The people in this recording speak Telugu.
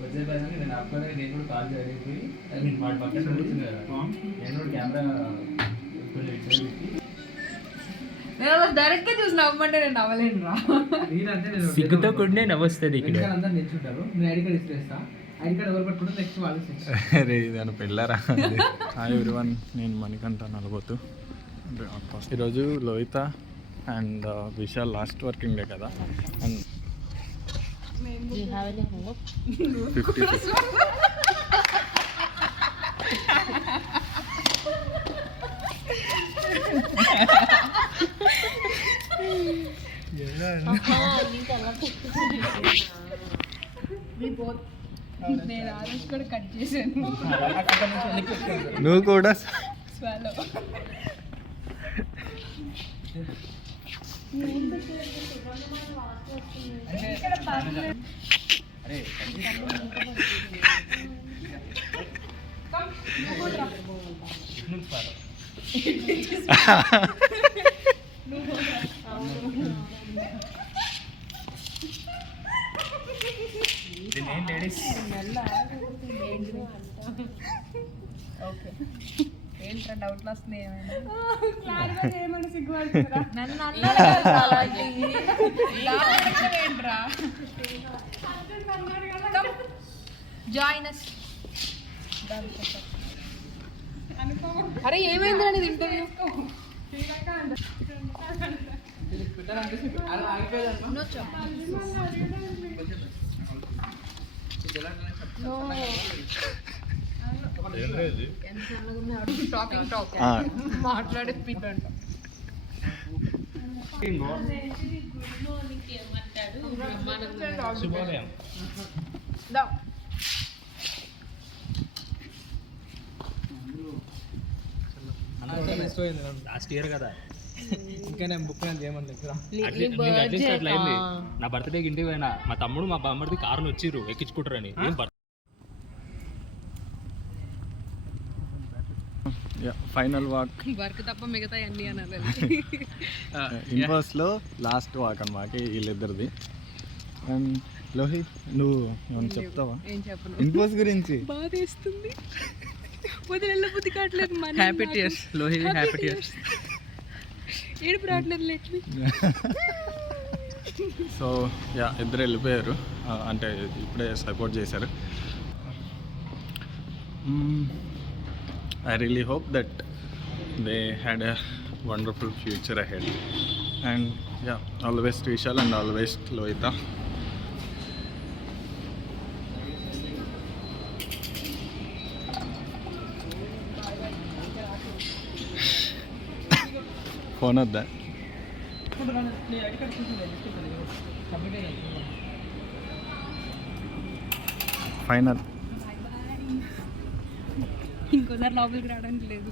నేను అప్పుడు నేను కూడా కాల్ జరిగిపోయి వాడి పక్కన కూర్చుంది కదా నేను కూడా కెమెరా నేను డైరెక్ట్ గా చూసి నవ్వమంటే నేను నవ్వలేను రా. సిగ్గుతో కూడా నవ్వొస్తుంది ఇక్కడ. అందరూ నిల్చుంటారు. నేను ఐడి కార్డ్ ఇస్తా. ఐడి కార్డ్ ఎవరు పట్టుకుంటే నెక్స్ట్ వాళ్ళు. అరే దాని పెళ్ళారా. హాయ్ ఎవ్రీవన్, నేను మణికంఠ నలబోతు. ఈరోజు Lohitha and Vishal last working day కదా. అండ్ 50 నేను ఆ రోజు కూడా కట్ చేశాను. నువ్వు కూడా స్వాలో ఏంట్రా డౌట్లు వస్తున్నాయి ఏమైనా ఏంట్రా జాయిన్ అస్. అరే ఏమైంది అనేది ఇంటర్వ్యూ మాట్లాడే స్పీడ్ అంట. లాస్ట్ ఇయర్ కదా ఇంకా నేను బుక్ చేయమని నా బర్త్డేకి ఇంటికి పోయినా మా తమ్ముడు మా బామ్మడిది కారుని వచ్చిర్రు ఎక్కించుకుంటారని. ఫైనల్ వాక్ వర్క్ తప్ప మిగతా అన్ని అనాలి. ఇన్ఫోస్లో లాస్ట్ వాక్ అన్నమాట వీళ్ళిద్దరిది. అండ్ లోహిత్ నువ్వు ఏమన్నా చెప్తావా ఏం చెప్పను, ఇన్ఫోస్ గురించి? బాధ వేస్తుంది. వదిలేళ్ళ బుద్ధి కావట్లేదు. Happy tears Lohi, happy tears. ఏడుపు రావట్లేదు లేట్లీ. సో యా ఇద్దరు వెళ్ళిపోయారు, అంటే ఇప్పుడే సపోర్ట్ చేశారు. I really hope that they had a wonderful future ahead. And yeah, all the best to Vishal and all the best to Lohita. Phone at that. Final. ఇంకోసారి లోపలికి రావడానికి లేదు.